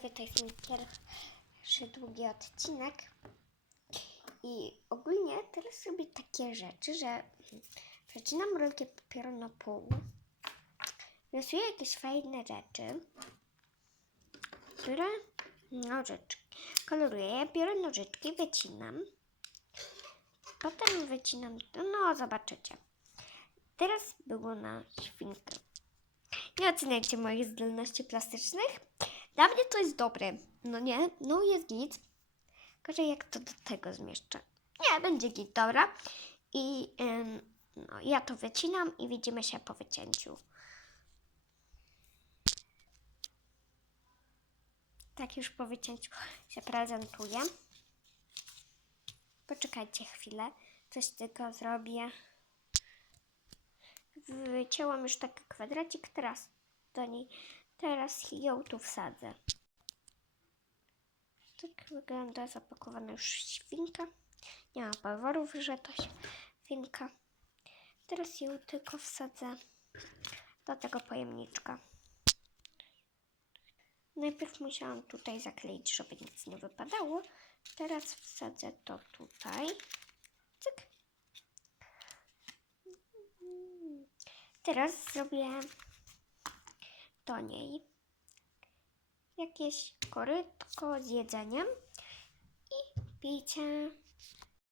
widzowie, to jest mój pierwszy długi odcinek. I ogólnie teraz robię takie rzeczy, że przecinam rolkę papieru na pół. Rysuję jakieś fajne rzeczy, które nożyczki. Koloruję. Ja biorę nożyczki, wycinam. Potem wycinam, no zobaczycie. Teraz było na świnkę. Nie oceniajcie moich zdolności plastycznych. Dla mnie to jest dobre. No nie, no jest git. Gorzej jak to do tego zmieszczę. Nie, będzie git, dobra. I ym, no, ja to wycinam i widzimy się po wycięciu. Tak już po wycięciu się prezentuje. Poczekajcie chwilę. Coś tylko zrobię. Wycięłam już taki kwadracik, teraz do niej, teraz ją tu wsadzę. Tak wygląda zapakowana już świnka. Nie ma powodów, że to świnka. Teraz ją tylko wsadzę do tego pojemniczka. Najpierw musiałam tutaj zakleić, żeby nic nie wypadało. Teraz wsadzę to tutaj. Cyk. Teraz zrobię do niej jakieś korytko z jedzeniem i picie.